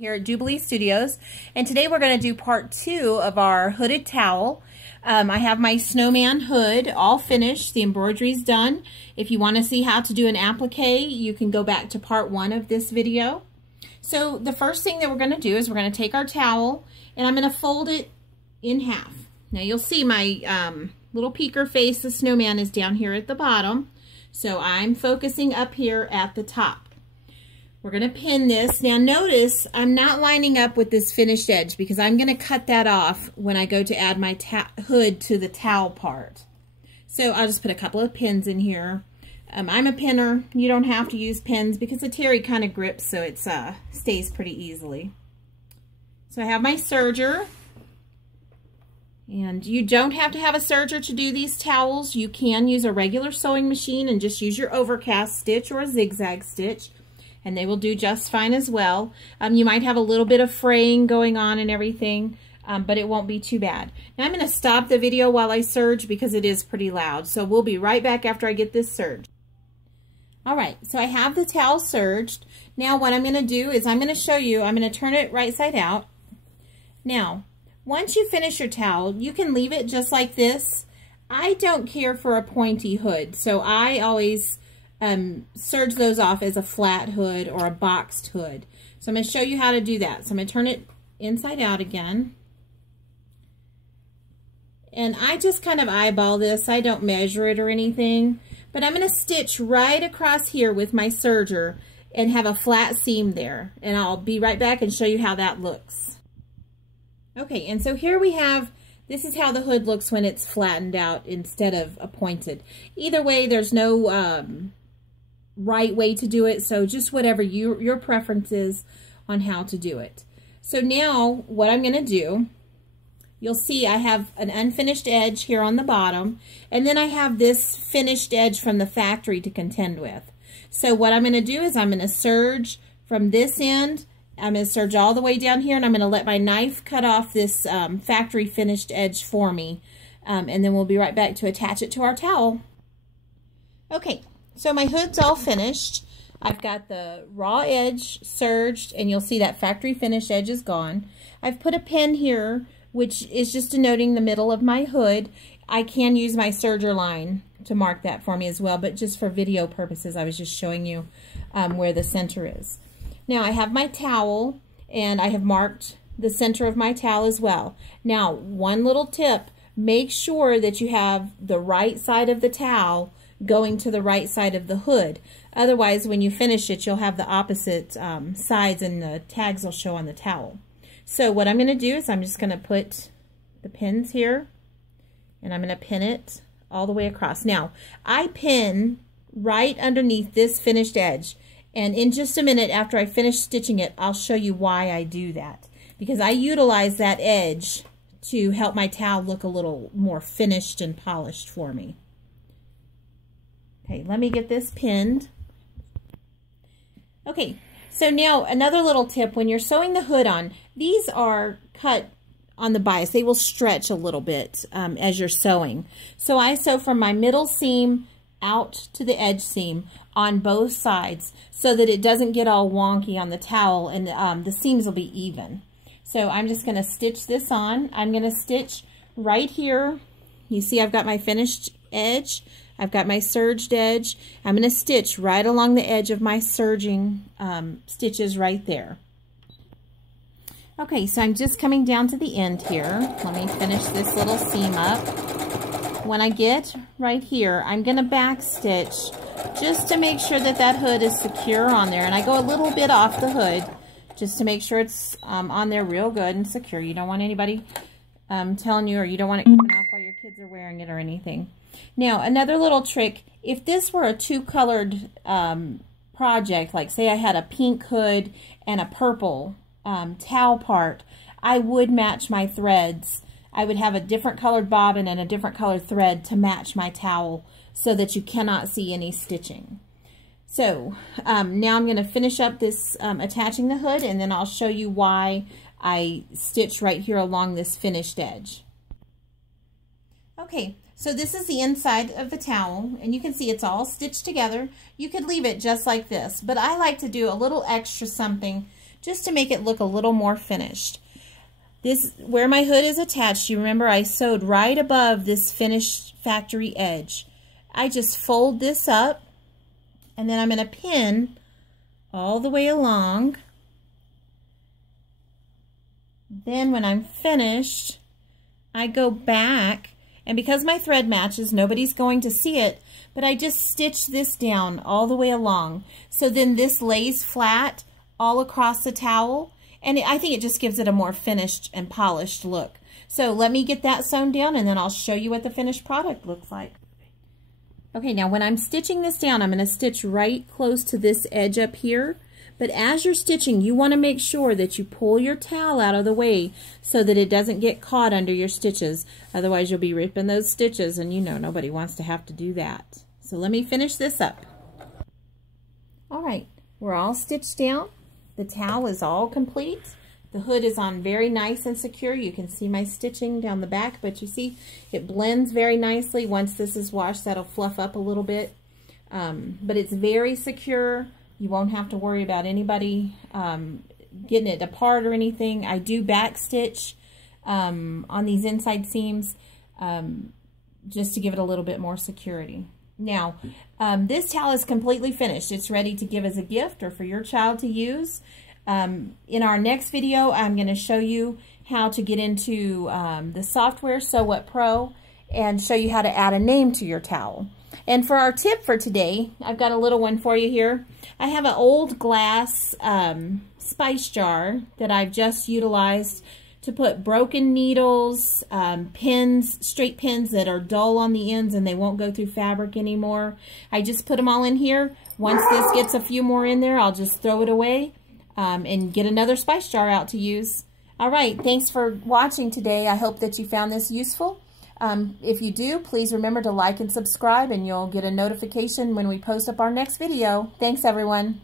Here at Jubilee Studios, and today we're going to do part 2 of our hooded towel. I have my snowman hood all finished. The embroidery's done. If you want to see how to do an applique, you can go back to part 1 of this video. So the first thing that we're going to do is we're going to take our towel and I'm going to fold it in half. Now you'll see my little peeker face, the snowman, is down here at the bottom. So I'm focusing up here at the top. We're going to pin this. Now notice I'm not lining up with this finished edge because I'm going to cut that off when I go to add my hood to the towel part. So I'll just put a couple of pins in here. I'm a pinner. You don't have to use pins because the terry kind of grips so it stays pretty easily. So I have my serger. And you don't have to have a serger to do these towels. You can use a regular sewing machine and just use your overcast stitch or a zigzag stitch, and they will do just fine as well. You might have a little bit of fraying going on and everything, but it won't be too bad. Now I'm going to stop the video while I serge because it is pretty loud. So we'll be right back after I get this serged. Alright, so I have the towel serged. Now what I'm going to do is I'm going to show you, I'm going to turn it right side out. Now, once you finish your towel, you can leave it just like this. I don't care for a pointy hood, so I always serge those off as a flat hood or a boxed hood. So I'm going to show you how to do that. So I'm going to turn it inside out again. And I just kind of eyeball this. I don't measure it or anything. But I'm going to stitch right across here with my serger and have a flat seam there. And I'll be right back and show you how that looks. Okay, and so here we have, this is how the hood looks when it's flattened out instead of a pointed. Either way, there's no right way to do it, so just whatever your preference is on how to do it. So now what I'm going to do, you'll see I have an unfinished edge here on the bottom, and then I have this finished edge from the factory to contend with. So what I'm going to do is I'm going to serge from this end. I'm going to serge all the way down here, and I'm going to let my knife cut off this factory finished edge for me, and then we'll be right back to attach it to our towel. Okay, so my hood's all finished. I've got the raw edge serged, and you'll see that factory finished edge is gone. I've put a pin here, which is just denoting the middle of my hood. I can use my serger line to mark that for me as well, but just for video purposes, I was just showing you where the center is. Now I have my towel, and I have marked the center of my towel as well. Now, one little tip, make sure that you have the right side of the towel going to the right side of the hood. Otherwise, when you finish it, you'll have the opposite sides, and the tags will show on the towel. So what I'm going to do is I'm just going to put the pins here, and I'm going to pin it all the way across. Now, I pin right underneath this finished edge. And in just a minute after I finish stitching it, I'll show you why I do that. Because I utilize that edge to help my towel look a little more finished and polished for me. Okay, let me get this pinned. Okay, so now another little tip, when you're sewing the hood on, these are cut on the bias. They will stretch a little bit as you're sewing. So I sew from my middle seam out to the edge seam on both sides so that it doesn't get all wonky on the towel, and the seams will be even. So I'm just going to stitch this on. I'm going to stitch right here. You see I've got my finished edge. I've got my serged edge. I'm going to stitch right along the edge of my serging stitches right there. Okay, so I'm just coming down to the end here. Let me finish this little seam up. When I get right here, I'm going to back stitch just to make sure that that hood is secure on there. And I go a little bit off the hood just to make sure it's on there real good and secure. You don't want anybody telling you, or you don't want it coming off while your kids are wearing it or anything. Now, another little trick, if this were a two-colored project, like say I had a pink hood and a purple towel part, I would match my threads. I would have a different colored bobbin and a different colored thread to match my towel so that you cannot see any stitching. So now I'm going to finish up this attaching the hood, and then I'll show you why I stitch right here along this finished edge. Okay, so this is the inside of the towel, and you can see it's all stitched together. You could leave it just like this, but I like to do a little extra something just to make it look a little more finished. This, where my hood is attached, you remember I sewed right above this finished factory edge. I just fold this up, and then I'm going to pin all the way along. Then when I'm finished, I go back, and because my thread matches, nobody's going to see it, but I just stitch this down all the way along. So then this lays flat all across the towel, and I think it just gives it a more finished and polished look. So let me get that sewn down, and then I'll show you what the finished product looks like. Okay, now when I'm stitching this down, I'm going to stitch right close to this edge up here. But as you're stitching, you want to make sure that you pull your towel out of the way so that it doesn't get caught under your stitches. Otherwise, you'll be ripping those stitches, and you know nobody wants to have to do that. So let me finish this up. All right, we're all stitched down. The towel is all complete. The hood is on very nice and secure. You can see my stitching down the back, but you see it blends very nicely. Once this is washed, that'll fluff up a little bit. But it's very secure. You won't have to worry about anybody getting it apart or anything. I do back stitch on these inside seams just to give it a little bit more security. Now, this towel is completely finished. It's ready to give as a gift or for your child to use. In our next video, I'm going to show you how to get into the software Sew What Pro and show you how to add a name to your towel. And for our tip for today, I've got a little one for you here. I have an old glass spice jar that I've just utilized to put broken needles, pins, straight pins that are dull on the ends and they won't go through fabric anymore. I just put them all in here. Once this gets a few more in there, I'll just throw it away and get another spice jar out to use. All right, thanks for watching today. I hope that you found this useful. If you do, please remember to like and subscribe, and you'll get a notification when we post up our next video. Thanks, everyone.